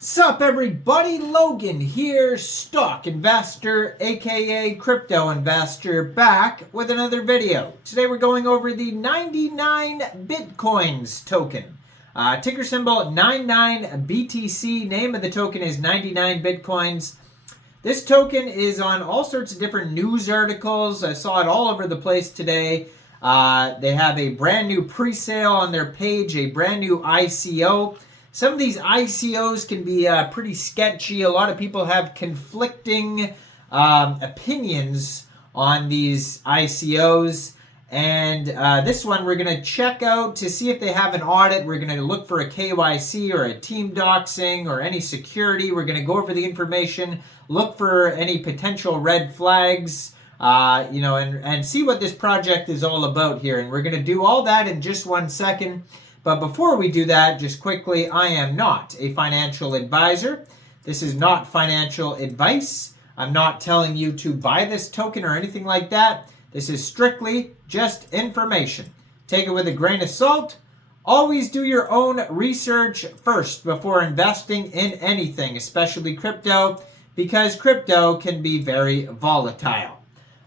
Sup everybody, Logan here, stock investor aka crypto investor, back with another video. Today we're going over the 99BITCOINS token. Ticker symbol 99BTC, name of the token is 99BITCOINS. This token is on all sorts of different news articles. I saw it all over the place today. They have a brand new pre-sale on their page, a brand new ICO. Some of these ICOs can be pretty sketchy. A lot of people have conflicting opinions on these ICOs. And this one we're going to check out to see if they have an audit. We're going to look for a KYC or a team doxing or any security. We're going to go over the information, look for any potential red flags, and see what this project is all about here. And we're going to do all that in just 1 second. But before we do that, just quickly, I am not a financial advisor. This is not financial advice. I'm not telling you to buy this token or anything like that. This is strictly just information. Take it with a grain of salt. Always do your own research first before investing in anything, especially crypto, because crypto can be very volatile.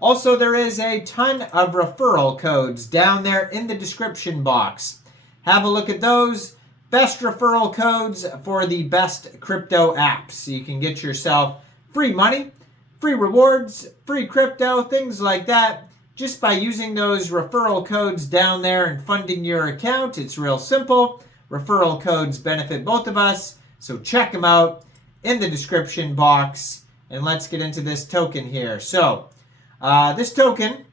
Also, there is a ton of referral codes down there in the description box. Have a look at those. Best referral codes for the best crypto apps. So you can get yourself free money, free rewards, free crypto, things like that. Just by using those referral codes down there and funding your account. It's real simple. Referral codes benefit both of us. So check them out in the description box. And let's get into this token here. So this token,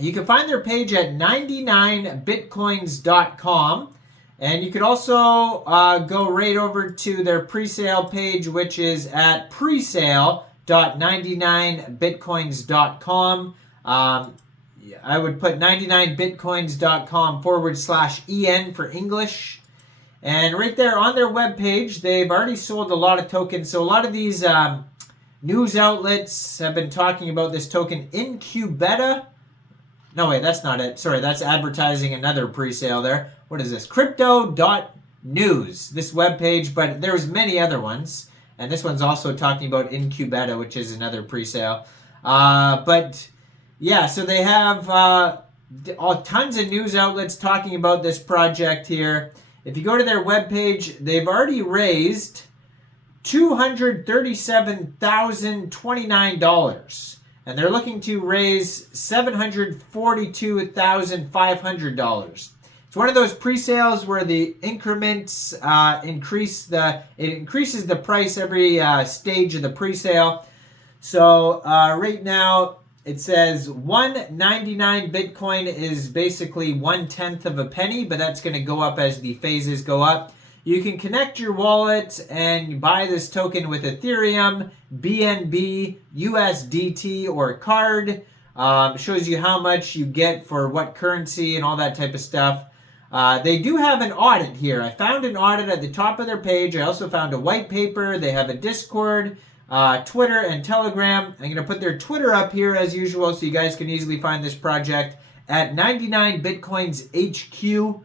you can find their page at 99bitcoins.com. And you could also go right over to their pre-sale page, which is at presale.99bitcoins.com. I would put 99bitcoins.com/EN for English. And right there on their webpage, they've already sold a lot of tokens. So a lot of these news outlets have been talking about this token Incubeta. No, wait, that's not it. Sorry, that's advertising another pre-sale there. What is this? Crypto.news, this webpage, but there's many other ones. And this one's also talking about Incubeta, which is another pre-sale. But yeah, so they have tons of news outlets talking about this project here. If you go to their webpage, they've already raised $237,029. And they're looking to raise $742,500. It's one of those pre-sales where the increments increases the price every stage of the pre-sale. So right now it says 199 Bitcoin is basically 1/10 of a penny, but that's going to go up as the phases go up. You can connect your wallet and buy this token with Ethereum, BNB, USDT, or card. Shows you how much you get for what currency and all that type of stuff. They do have an audit here. I found an audit at the top of their page. I also found a white paper. They have a Discord, Twitter, and Telegram. I'm going to put their Twitter up here as usual so you guys can easily find this project at 99BITCOINS HQ.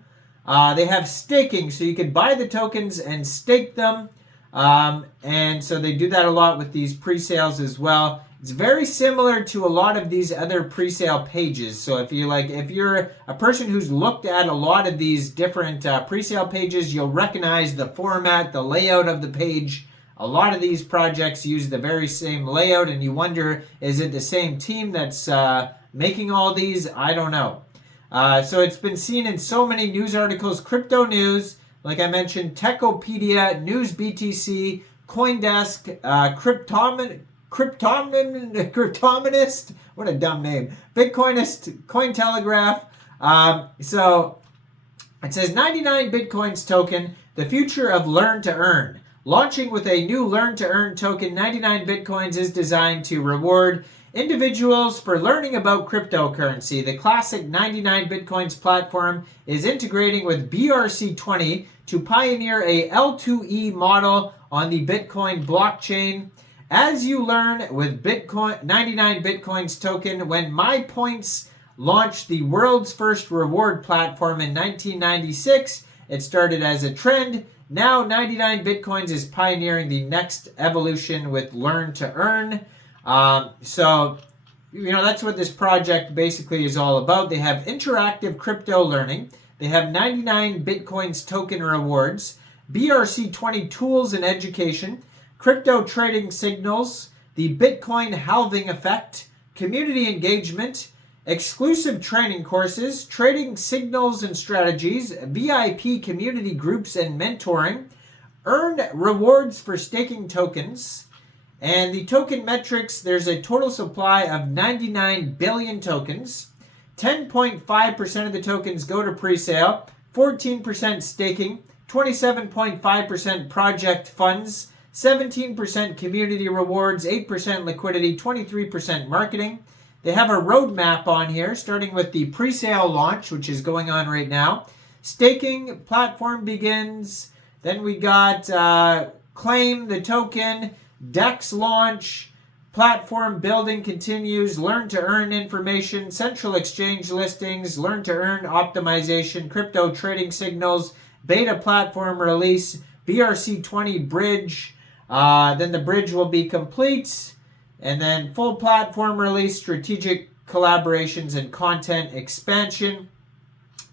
They have staking, so you can buy the tokens and stake them. And so they do that a lot with these pre-sales as well. It's very similar to a lot of these other pre-sale pages. So if you're a person who's looked at a lot of these different pre-sale pages, you'll recognize the format, the layout of the page. A lot of these projects use the very same layout, and you wonder, is it the same team that's making all these? I don't know. So it's been seen in so many news articles, crypto news, like I mentioned, Techopedia, News BTC, CoinDesk, Cryptonomist, what a dumb name, Bitcoinist, Cointelegraph. So it says 99BITCOINS token, the future of learn to earn. Launching with a new learn to earn token, 99BITCOINS is designed to reward individuals for learning about cryptocurrency. The classic 99BITCOINS platform is integrating with BRC20 to pioneer a L2E model on the Bitcoin blockchain. As you learn with 99BITCOINS token, when MyPoints launched the world's first reward platform in 1996, it started as a trend. Now 99BITCOINS is pioneering the next evolution with Learn to Earn. So, that's what this project basically is all about. They have interactive crypto learning. They have 99BITCOINS token rewards, BRC20 tools and education, crypto trading signals, the Bitcoin halving effect, community engagement, exclusive training courses, trading signals and strategies, VIP community groups and mentoring, earn rewards for staking tokens, and the token metrics, there's a total supply of 99 billion tokens, 10.5% of the tokens go to pre-sale, 14% staking, 27.5% project funds, 17% community rewards, 8% liquidity, 23% marketing. They have a roadmap on here, starting with the pre-sale launch, which is going on right now. Staking platform begins. Then we got claim the token, DEX launch, platform building continues, learn to earn information, central exchange listings, learn to earn optimization, crypto trading signals, beta platform release, BRC20 bridge. Then the bridge will be complete. And then full platform release, strategic collaborations, and content expansion.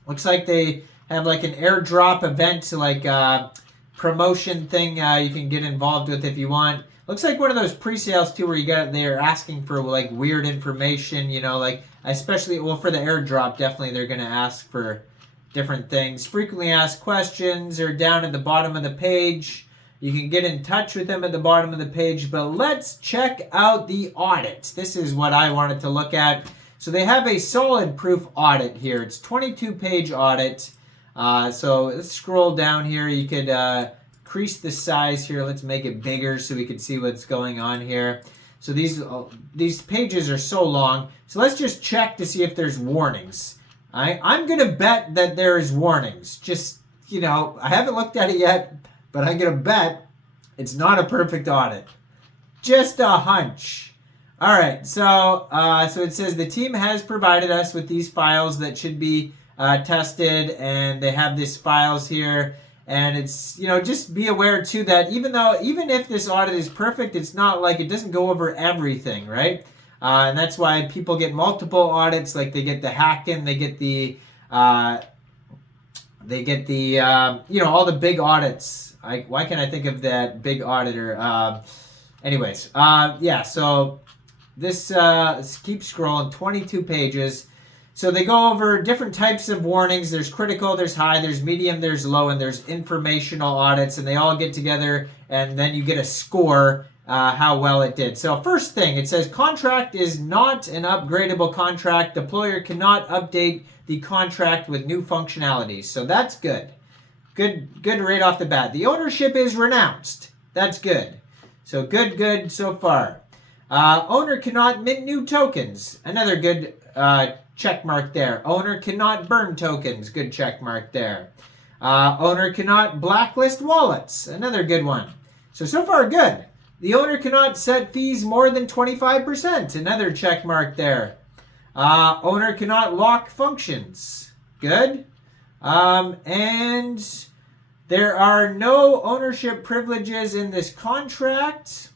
Looks like they have like an airdrop event, like promotion thing you can get involved with if you want. Looks like one of those pre-sales too, where they're asking for like weird information, like especially for the airdrop, definitely they're gonna ask for different things. Frequently asked questions are down at the bottom of the page. You can get in touch with them at the bottom of the page, but let's check out the audit. This is what I wanted to look at. So they have a solid proof audit here. It's 22-page audit. So let's scroll down here. You could increase the size here. Let's make it bigger so we can see what's going on here. So these pages are so long. So let's just check to see if there's warnings. I'm going to bet that there's warnings. Just, I haven't looked at it yet, but I'm going to bet it's not a perfect audit. Just a hunch. All right, so it says the team has provided us with these files that should be tested, and they have these files here. And it's, just be aware too that even if this audit is perfect, it's not like it doesn't go over everything, right? And that's why people get multiple audits. Like they get the KRAKEN, they get the all the big audits. Why can't I think of that big auditor? So this let's keep scrolling. 22 pages. So they go over different types of warnings. There's critical, there's high, there's medium, there's low, and there's informational audits. And they all get together, and then you get a score how well it did. So first thing, it says contract is not an upgradable contract. Deployer cannot update the contract with new functionalities. So that's good. Good right off the bat. The ownership is renounced. That's good. So good so far. Owner cannot mint new tokens. Another good check mark there. Owner cannot burn tokens. Good check mark there. Owner cannot blacklist wallets. Another good one. So far good. The owner cannot set fees more than 25%. Another check mark there. Owner cannot lock functions. Good. And there are no ownership privileges in this contract.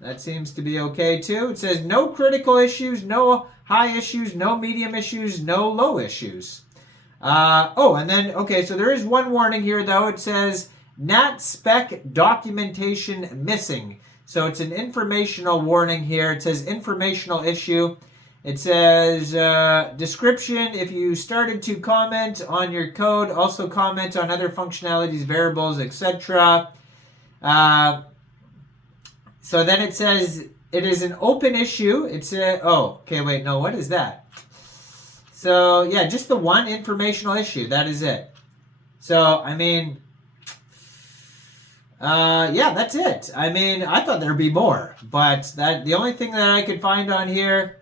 That seems to be okay too. It says no critical issues, no high issues, no medium issues, no low issues. So there is one warning here though. It says NAT spec documentation missing. So it's an informational warning here. It says informational issue. It says description, if you started to comment on your code, also comment on other functionalities, variables, etc. So then it says it is an open issue. It's what is that? So yeah, just the one informational issue. That is it. So, that's it. I thought there'd be more, but the only thing that I could find on here,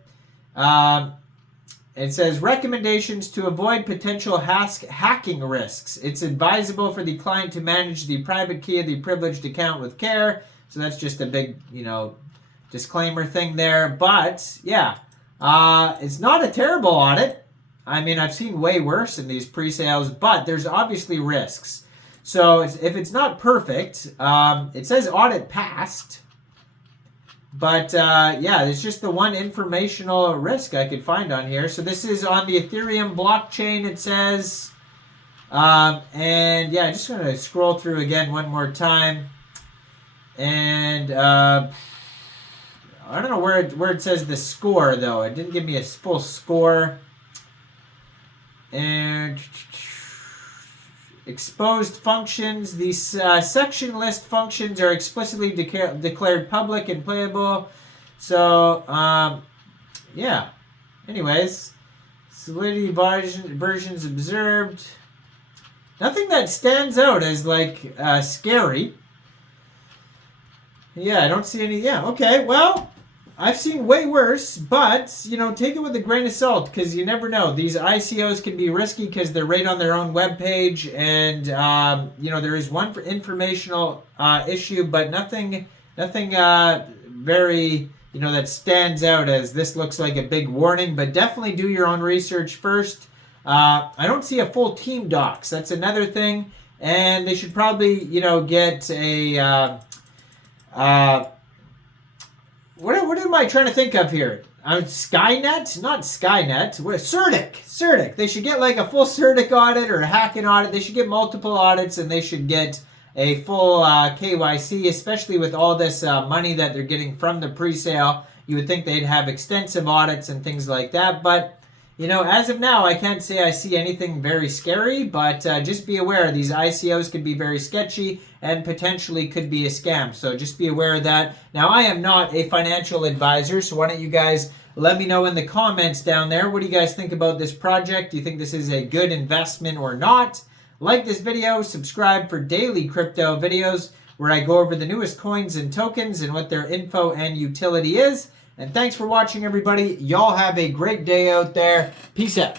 it says recommendations to avoid potential hacking risks. It's advisable for the client to manage the private key of the privileged account with care. So that's just a big, disclaimer thing there. But yeah, it's not a terrible audit. I've seen way worse in these pre-sales, but there's obviously risks. So if it's not perfect, it says audit passed. But yeah, it's just the one informational risk I could find on here. So this is on the Ethereum blockchain, it says. And yeah, I'm just going to scroll through again one more time. And I don't know where it says the score, though. It didn't give me a full score. And exposed functions. These section list functions are explicitly declared public and playable. So, yeah. Anyways, solidity versions observed. Nothing that stands out as, like, scary. Yeah, I don't see any. Yeah, okay, well, I've seen way worse, but, you know, take it with a grain of salt, because you never know. These ICOs can be risky because they're right on their own webpage, and, you know, there is one informational issue, but nothing very, you know, that stands out as this looks like a big warning, but definitely do your own research first. I don't see a full team docs. That's another thing, and they should probably, you know, get a... What am I trying to think of here? Skynet? Not Skynet. What? CertiK. They should get like a full CertiK audit or a hacking audit. They should get multiple audits, and they should get a full KYC, especially with all this money that they're getting from the pre-sale. You would think they'd have extensive audits and things like that, but you know, as of now, I can't say I see anything very scary, but just be aware these ICOs could be very sketchy and potentially could be a scam. So just be aware of that. Now, I am not a financial advisor, so why don't you guys let me know in the comments down there. What do you guys think about this project? Do you think this is a good investment or not? Like this video, subscribe for daily crypto videos where I go over the newest coins and tokens and what their info and utility is. And thanks for watching, everybody. Y'all have a great day out there. Peace out.